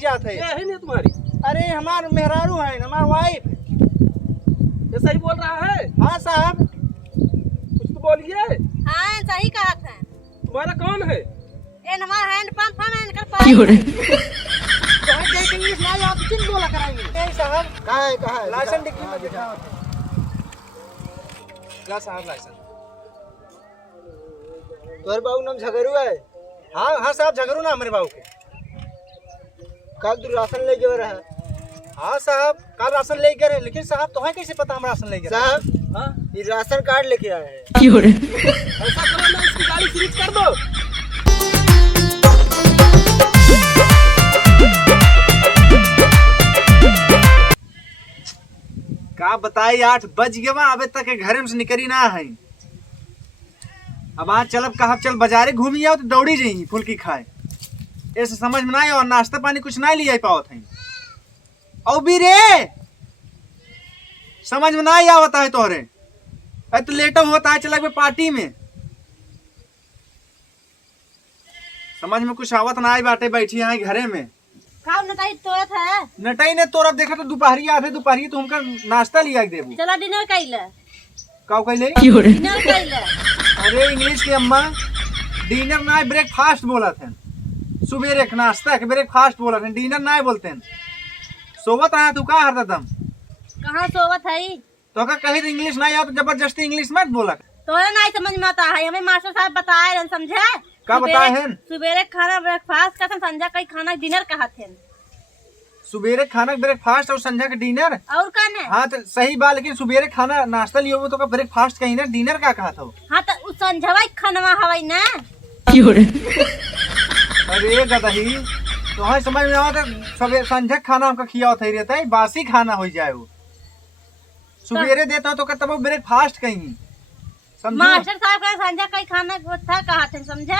जात है? है नहीं तुम्हारी? अरे हमार मेहरारू है, हमार वाइफ। ये सही बोल रहा है? हाँ साहब। कुछ तो बोलिए। हाँ सही कहा था। तुम्हारा कौन है? ये हमारा हैंड पंप है, इनका तो इंग्लिश ना आप किन बोला कराएंगे? नहीं साहब। कहाँ है लाइसेंस डिक्की में दिखाओ। क्या साहब लाइसेंस? तोहर बाबू नाम झगड़ू है? हाँ हाँ साहब, झगड़ू ना हमारे बाबू के। कल तू राशन ले गया रहा? हाँ साहब, कल राशन ले गए रहे, लेकिन साहब तुम्हें कैसे पता हम राशन ले गए? साहब हाँ? ये राशन कार्ड लेके आए हैं। ऐसा करो ना, इसकी गाड़ी सीज कर दो। का बताई 8 बज गए बा, अबे तक घर में से निकली ना है। अब आज चलब कहा चल बाजारे घूमी आओ तो दौड़ी जाई फुल्की खाए। ऐसे समझ में ना आए और नाश्ता पानी कुछ ना लिया पाओ थे। औ भी रे समझ में ना ही आवता है तोहरे। अरे तो लेट होता है, चला गए पार्टी में। समझ में कुछ आवत ना आई बाटे, बैठी यहाँ घरे में। काम नटाई तोड़ा था। नटाई ने तोरा देखा तो दोपहरी आधे दोपहरी तो हमका नाश्ता लिया के देबू। चला डिनर कइले। का कहले? डिनर कइले। अरे इंग्लिश के अम्मा डिनर ना ब्रेकफास्ट बोला थे। सुबह एक नाश्ता के ब्रेकफास्ट बोला थे, डिनर ना बोलते हैं। सोवत आया तू का हरदम? कहाँ सोवत है? तो का कही तो इंग्लिश ना या तो जबरदस्ती इंग्लिश मत बोला। तोरा नहीं समझ में आता है, हमें मास्टर साहब बताए रहे, समझे? का बताए हैं? सुबेरे खाना ब्रेकफास्ट का संझा कई खाना डिनर कहा थे। सुबेरे खाना ब्रेकफास्ट और संझा का डिनर। और का ने? हाँ तो सही बात, लेकिन सुबेरे खाना नाश्ता लियो तो का ब्रेकफास्ट कहीं ना डिनर का कहा था? हाँ तो उस संझवा खानवा हवाई ना। अरे गदही तो है समझ में आवत सबे संझा खाना हमका खिया थे रहता है, बासी खाना हो जाए वो। सुबेरे देता तो तब ब्रेकफास्ट कहीं समझो। मास्टर साहब का संझा कई खाना था कहा थे, समझे?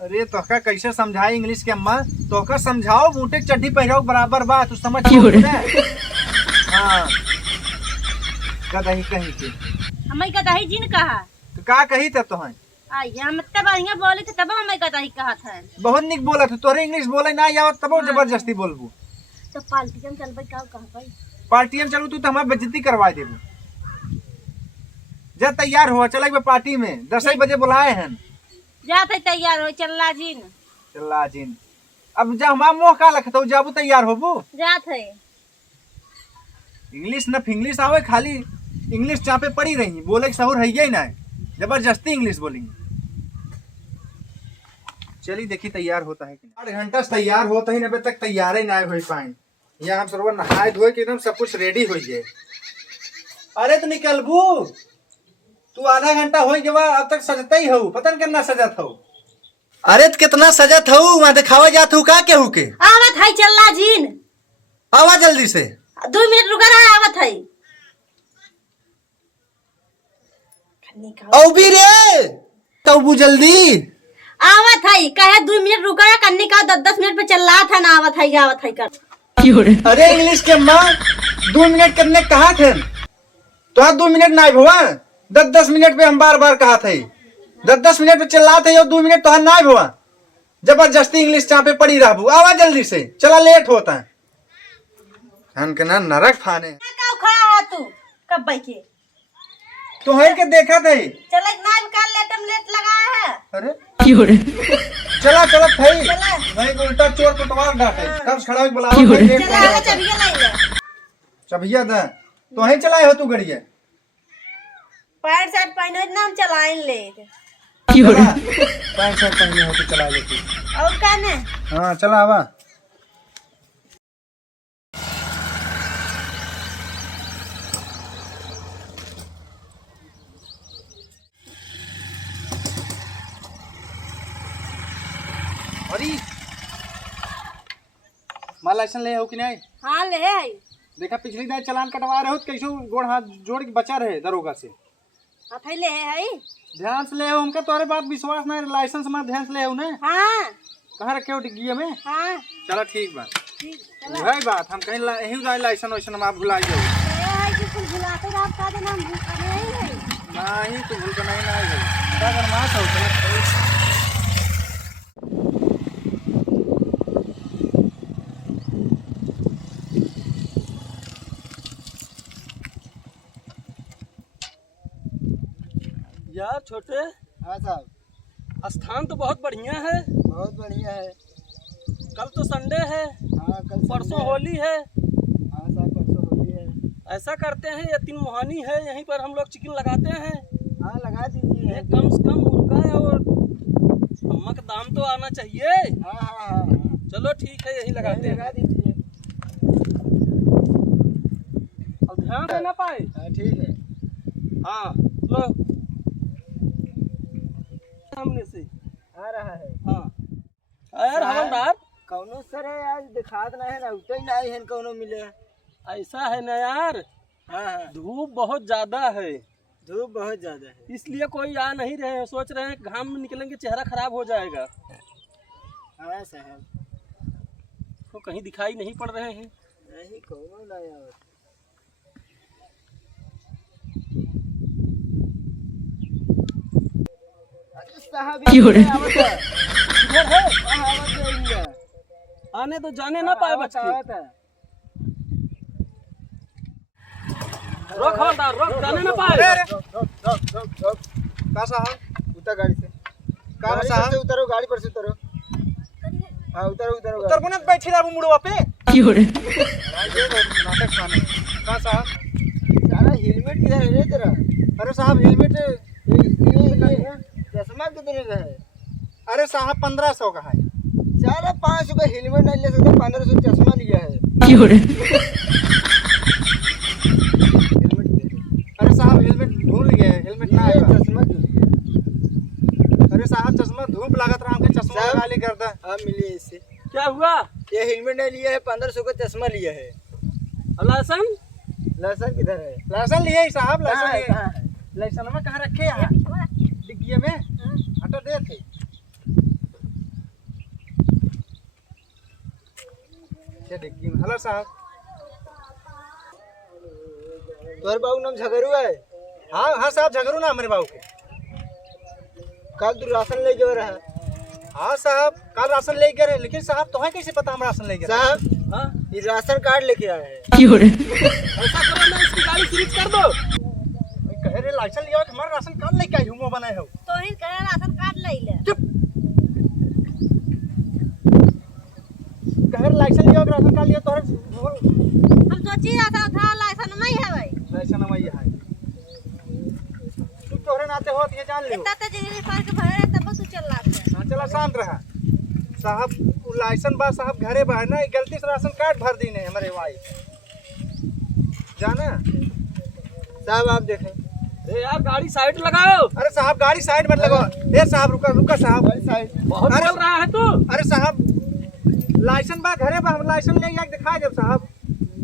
अरे तोहका कैसे समझाए इंग्लिश के अम्मा? तोहका समझाओ बूटे चड्डी पहराओ बराबर बात तू समझ। हाँ गदही कहीं के हमें गदही जी ने कहा तो का कही था तो है? आइए हम इतना बढ़िया बोले थे तब हमें गदही कहा था। बहुत निक बोला था तोरे इंग्लिश बोले ना या तब जबरदस्ती बोलबू। तो पार्टी में चल भाई का कहा भाई? पार्टी में चलू तू तो हमारी बेइज्जती करवा देबू। जा तैयार हुआ चला पार्टी में 10 बजे बुलाए हैं। जाते तैयार हो चल्ला जी न। चल्ला जिन अब जा हमारा मोह का लखत हो जाबू तैयार होबू। जाते इंग्लिश न फिंग्लिश आवे, खाली इंग्लिश चापे पड़ी रही बोले की सहूर है ही ना, जबरदस्ती इंग्लिश बोलेंगे। चलिए देखी तैयार होता है कि 8 घंटा से तैयार होता ही अभी तक तैयार ही ना हो पाए। यहाँ हम सर्वर नहाए धोए के एकदम सब कुछ रेडी हो गए। अरे तो निकलबू तू, आधा घंटा हो गया अब तक सजता ही हो, पता नहीं कितना सजत हो। अरे तो कितना सजत हो वहां दिखावा जात हो का केहू के? आवत है चल्ला जीन। आवा जल्दी से। 2 मिनट रुका रहा, आवत है। औ भी रे तबू जल्दी आवत है, कहे 2 मिनट रुका रहा, कन्नी का 10 मिनट पे चल रहा था ना, आवत है कर। अरे इंग्लिश के माँ 2 मिनट करने कहा थे तो 2 मिनट ना भुआ, 10 मिनट पे हम बार बार कहा थे। 10 मिनट पे चिल्ला थे और 2 मिनट तो ना भुआ, जबरदस्ती इंग्लिश चापे पड़ी रहबू। आवा जल्दी से, चला लेट होता है। हम के ना नरक फाने कब खड़ा है तू? कब बैठे? तो है के देखा थे। चल ना निकाल लेट लगाया है। अरे चला चला भाई नहीं तो उल्टा चोर पटवार डाटे कब खड़ा हो बुलावा भाई लेट चला ले चबिया ले। चबिया दे तो है चलाए हो तू गड़िया? पैंट शर्ट पहने नाम चलाएं ले। पैंट शर्ट पहने हो तो चला लेती। और का ने? हाँ चला आवा। अरे माल लाइसेंस ले हो कि नहीं? हाँ ले है। देखा पिछली दाई चलान कटवा रहे हो तो कैसे गोड़ हाथ जोड़ के बचा रहे दरोगा से। अथई ले है। ध्यान से ले हो, हमका तोरे बात विश्वास नहीं, लाइसेंस में ध्यान से ले हो ना। हाँ कहाँ रखे हो डिग्गी में? हाँ चलो ठीक बा। चला वही बात हम कहीं यही लाइसेंस वाइसन आप भुला जाओ। है कि भुलाते रहो का नाम नहीं है। नहीं तो भूल कर नहीं है क्या बदमाश हो चलो। यार छोटे, हाँ साहब, स्थान तो बहुत बढ़िया है। बहुत बढ़िया है। कल तो संडे है, हाँ कल परसों संडे है। होली है। हाँ साहब, परसों होली है। ऐसा करते हैं, ये 3 मोहानी है, यहीं पर हम लोग चिकन लगाते हैं। हाँ लगा दीजिए। ये कम से कम मुर्गा और नमक दाम तो आना चाहिए। हाँ हाँ हाँ हाँ, चलो ठीक है, यहीं लगाते लगा हैं। दीजिए। अब ध्यान से ना पाए। हाँ ठीक है। हाँ लो, सामने से। आ रहा है। हाँ यार हवलदार, कौनो सर है आज दिखात ना है ना, उतना ही नहीं है कौनो मिले। ऐसा है ना यार, हाँ हाँ, धूप बहुत ज्यादा है, धूप बहुत ज्यादा है। इसलिए कोई आ नहीं रहे हैं। सोच रहे हैं घाम में निकलेंगे चेहरा खराब हो जाएगा, हाँ साहब, तो कहीं दिखाई नहीं पड़ रहे हैं। नहीं कौनो नहीं आवत। अरे साहब ये आवत है। इधर है, हाँ, आवत है इनका। आने तो जाने ना पाए आवत बच्चे। आवत है। रोक हवलदार, रोक, जाने ना पाए। रोक। का साहब? उतर गाड़ी से। का गाड़ी साहब? से उतरो, गाड़ी पर से उतरो। हाँ उतरो उतरो उत्तर गाड़ी। पुणे बैठी रहू मुड़वा पे। नाटक खाने। का साहब? सारा हेलमेट किधर है रे तेरा? अरे साहब हेलमेट, ये चश्मा कितने का है? अरे साहब 1500 का है। सारा 500 का हेलमेट नहीं ले सकते, 1500 चश्मा लिया है। हेलमेट दे। अरे साहब हेलमेट भूल गए, हेलमेट ना ये आएगा। चश्मा क्यों? अरे साहब चश्मा धूप लागत रहा, हमके चश्मा साहब? लगा ली करदा। हाँ मिली है इससे। क्या हुआ? ये हेलमेट नहीं लिया है, 1500 का चश्मा लिया है। लाइसेंस? लाइसेंस किधर है? लाइसेंस लिए साहब, कहाँ लाइसेंस है? लिए। कहाँ है? लाइसेंस में कहाँ रखे यहाँ? डिग्गी में हटा दे थे। क्या डिग्गी में? हेलो साहब। तोहर बाबू नाम झगड़ू है? हाँ हाँ साहब, झगड़ू ना हमारे बाबू के। कल तू राशन ले गए रहा? हाँ साहब, कल राशन ले गए, लेकिन साहब तुम्हें कैसे पता हम राशन ले गए? साहब हाँ, ये राशन कार्ड लेके आए हैं। ऐसा करो ना, इसकी गाड़ी सीज कर दो। कहे रे लाइसेंस लिया, हमारा राशन कार्ड लेके आई हूँ, बनाए हो। तो ही कहे राशन कार्ड ले ले। कहे रे लाइसेंस लिया, राशन कार्ड लिया, तो हम सोची राशन था लाइसेंस नहीं है भाई। लाइसेंस में ये है। तू तोहरे नाते हो ये जान ले। इतना तो जिंदगी पार के भरे तब तू चल रहा है। हाँ चला शांत रहा साहब। वो लाइसेंस बा साहब घरे बा ना, गलती से राशन कार्ड भर दी ने हमारे वाइफ जाना। साहब आप देखें। अरे यार गाड़ी साइड लगाओ। अरे साहब गाड़ी साइड मत लगाओ। ए साहब रुका रुका साहब। गाड़ी साइड। बहुत अरे- चल रहा है तू। अरे साहब लाइसेंस बा घरे बा, हम लाइसेंस ले जाके दिखा जब साहब।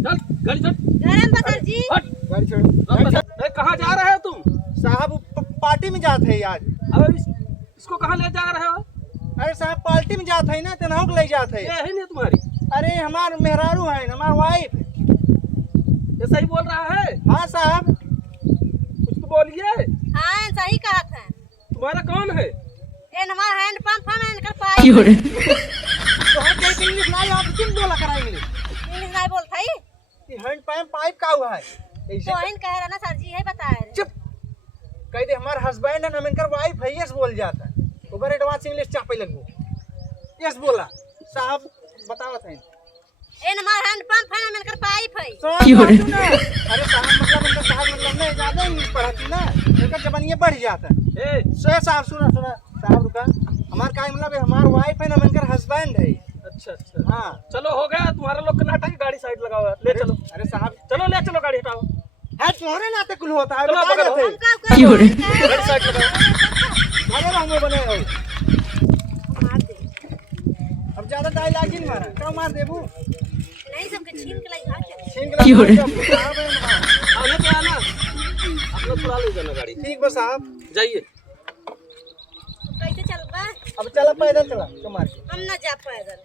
चल गाड़ी छोड़, घरे में बसर जी। हट। गाड़ी छोड़। अरे कहाँ जा रहे हो तुम? साहब पार्टी में जाते है आज। अरे इसको कहाँ ले जा रहे हो? अरे साहब पार्टी में जाते है ना, तेनाहो को ले जाते ये है। है नहीं तुम्हारी? अरे हमार मेहरारू है ना, हमार वाइफ। ये सही बोल रहा है? हाँ साहब। कुछ तो बोलिए। हाँ सही कहा था। तुम्हारा कौन है? ये हमारा हैंड पंप है, इनका पाई। तो हम कहते इंग्लिश ना आप तुम बोला करा इंग्लिश। इंग्लिश नहीं बोलता ही। ये हैंड पाइप पाइप का हुआ है ऐसे। तो ही कह रहा ना सर जी है बता रहे। चुप। कह दे हमारा हस्बैंड है, हम इनकर वाइफ है, यस बोल जाता है। ओवर एडवांस इंग्लिश चापे लगो। यस बोला साहब, बताओ थे। ये हमारा हैंड पंप है, इनका पाइप है। अरे साहब मतलब इनका साहब मतलब नहीं, ज्यादा इंग्लिश पढ़ाती ना, इनका जबानिया बढ़ जाता है। ए, साहब सुना सुना साहब रुका। हमारा का मतलब है, हमारा वाइफ है ना, हम इनकर हस्बैंड है। अच्छा अच्छा, हाँ चलो हो गया तुम्हारा लोग का नाटक। गाड़ी साइड लगाओ, ले चलो। अरे साहब चलो ले चलो, गाड़ी हटाओ। है तुम्हारे नाते कुल होता है, चलो, बता पकड़ो। देते। हम का कर गाड़ी साइड लगाओ। अरे हम बने हो। मार दे। अब ज्यादा डायलॉग ही नहीं मारा, क्या मार देबू? नहीं सबके छीन के लाई हाथ चले। छीन के लगा दो, साहब है ना। आने पे आना, अपना थोड़ा ले जाना गाड़ी। ठीक बस साहब। जाइए। कैसे चल बा? अब चला पैदल चला, तुम्हारे हम ना जा पैदल।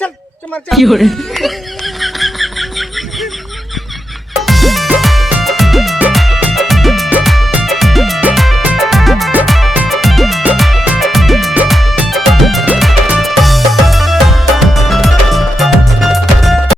चल तुम्हारे चल।